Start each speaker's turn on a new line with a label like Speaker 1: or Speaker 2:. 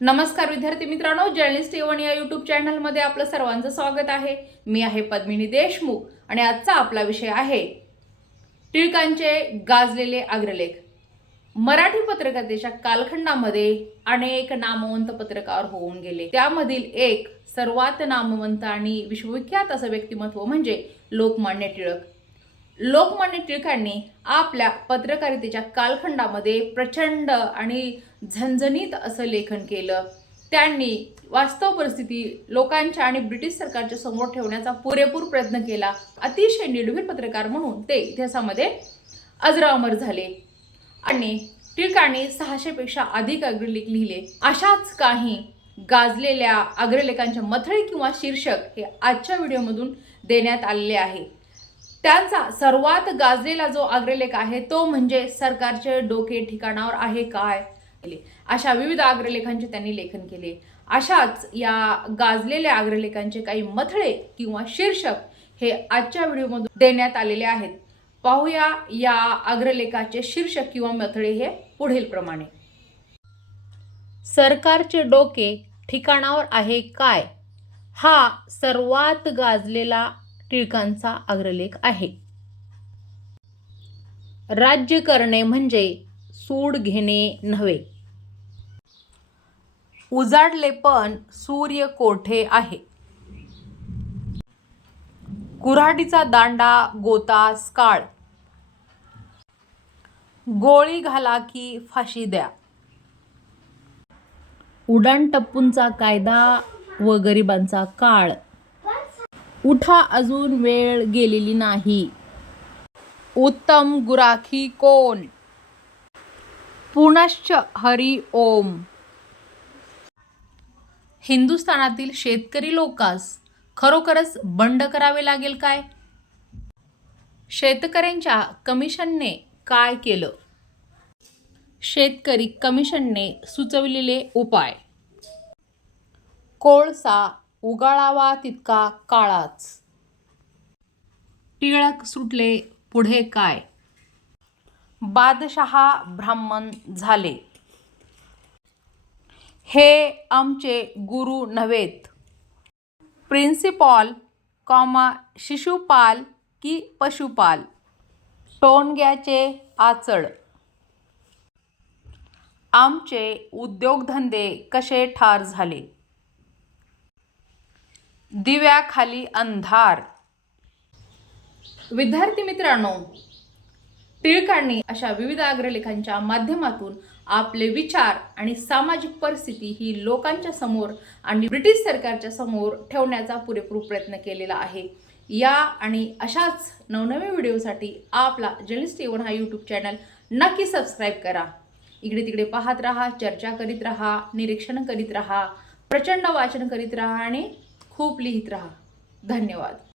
Speaker 1: नमस्कार विद्यार्थी मित्रांनो जर्नलिस्ट एवन या युट्यूब चॅनलमध्ये आपलं सर्वांचं स्वागत आहे. मी आहे पद्मिनी देशमुख आणि आजचा आपला विषय आहे टिळकांचे गाजलेले अग्रलेख. मराठी पत्रकारितेच्या कालखंडामध्ये अनेक नामवंत पत्रकार होऊन गेले. त्यामधील एक सर्वात नामवंत आणि विश्वविख्यात असं व्यक्तिमत्व म्हणजे लोकमान्य टिळक. लोकमान्य टिळकांनी आपल्या पत्रकारितेच्या कालखंडामध्ये प्रचंड आणि झणझणीत असं लेखन केलं. त्यांनी वास्तव परिस्थिती लोकांच्या आणि ब्रिटिश सरकारच्या समोर ठेवण्याचा पुरेपूर प्रयत्न केला. अतिशय निर्भीड पत्रकार म्हणून ते इतिहासामध्ये अजरामर झाले. आणि टिळकांनी सहाशेपेक्षा अधिक अग्रलेख लिहिले. अशाच काही गाजलेल्या अग्रलेखांच्या मथळे किंवा शीर्षक हे आजच्या व्हिडिओमधून देण्यात आलेले आहे. त्यांचा सर्वात गाजलेला जो अग्रलेख आहे तो म्हणजे सरकारचे डोके ठिकाणावर आहे काय? अशा विविध अग्रलेखांचे त्यांनी लेखन केले. अशाच या गाजलेल्या अग्रलेखांचे काही मथळे किंवा शीर्षक हे आजच्या व्हिडिओमधून देण्यात आलेले आहेत. पाहूया या अग्रलेखाचे शीर्षक किंवा मथळे हे पुढील प्रमाणे. सरकारचे डोके ठिकाणावर आहे काय? हा सर्वात गाजलेला टिळकांचा अग्रलेख आहे. राज्य करणे म्हणजे सूड घेणे नव्हे. उजाडले पण सूर्य कोठे आहे? कुऱ्हाडीचा दांडा गोतास काळ. गोळी घाला की फाशी द्या. उडाण टप्पूंचा कायदा व गरिबांचा काळ. उठा अजून वेळ गेलेली नाही. उत्तम गुराखी कोण? पुनश्च हरी ओम. हिंदुस्थानातील शेतकरी लोकास खरोखरच बंड करावे लागेल काय? शेतकऱ्यांच्या कमिशनने काय केलं? शेतकरी कमिशनने सुचविलेले उपाय. कोळसा उगाळावा तितका काळाच. टिळक सुटले पुढे काय? बादशहा ब्राह्मण झाले. हे आमचे गुरु नव्हेत. प्रिन्सिपॉल कॉमा शिशुपाल की पशुपाल? टोणग्याचे आचळ. आमचे उद्योगधंदे कसे ठार झाले? दिव्याखाली अंधार. विद्यार्थी मित्रांनो टिळकांनी अशा विविध अग्रलेखांच्या माध्यमातून आपले विचार आणि सामाजिक परिस्थिती ही लोकांच्या समोर आणि ब्रिटिश सरकारच्या समोर ठेवण्याचा पुरेपूर प्रयत्न केलेला आहे. या आणि अशाच नवनवीन व्हिडिओसाठी आपला जर्नलिस्ट हा यूट्यूब चॅनल नक्की सबस्क्राईब करा. इकडे तिकडे पाहत राहा चर्चा करीत राहा निरीक्षण करीत राहा प्रचंड वाचन करीत राहा आणि खूप लिहित राहा. धन्यवाद.